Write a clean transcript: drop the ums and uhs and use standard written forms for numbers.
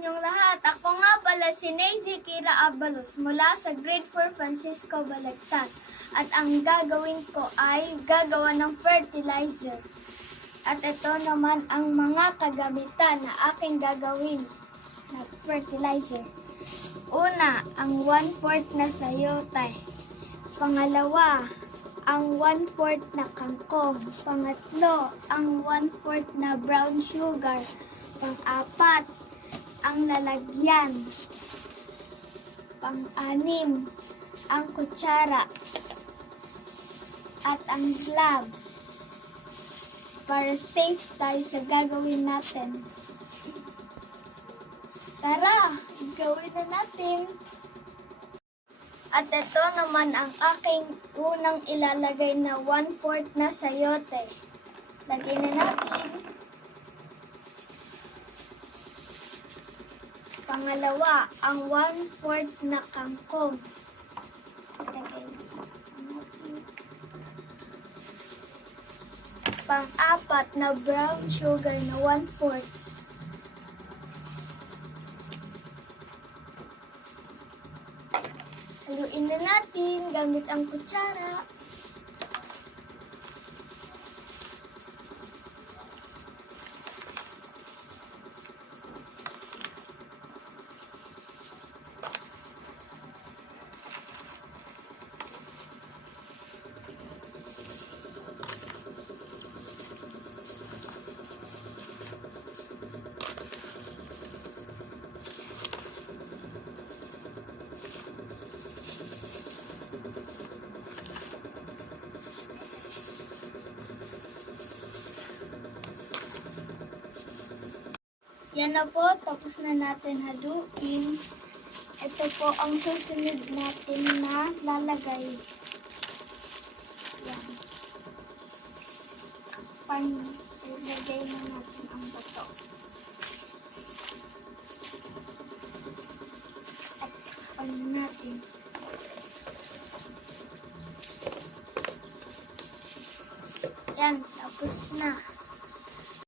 inyong lahat. Ako nga pala si Nazy Kira Abalos mula sa Grade 4 Francisco Balagtas. At ang gagawin ko ay gagawa ng fertilizer. At ito naman ang mga kagamitan na aking gagawin na fertilizer. Una, ang 1/4 na sayote. Pangalawa, ang 1/4 na kangkong. Pangatlo, ang 1/4 na brown sugar. Pang-apat, ang lalagyan. Pang-anim, ang kutsara. At ang gloves. Para safe tayo sa gagawin natin. Tara, gawin na natin. At ito naman ang aking unang ilalagay na 1/4 na sayote. Lagay na natin. Pangalawa, ang 1/4 na kangkong. Lagay natin. Pang-apat na brown sugar na 1/4. Haluin na natin gamit ang kutsara. Yan na po, tapos na natin haluin. Ito po ang susunod natin na lalagay. Yan. Ilagay na natin ang bato. At natin. Yan, tapos na.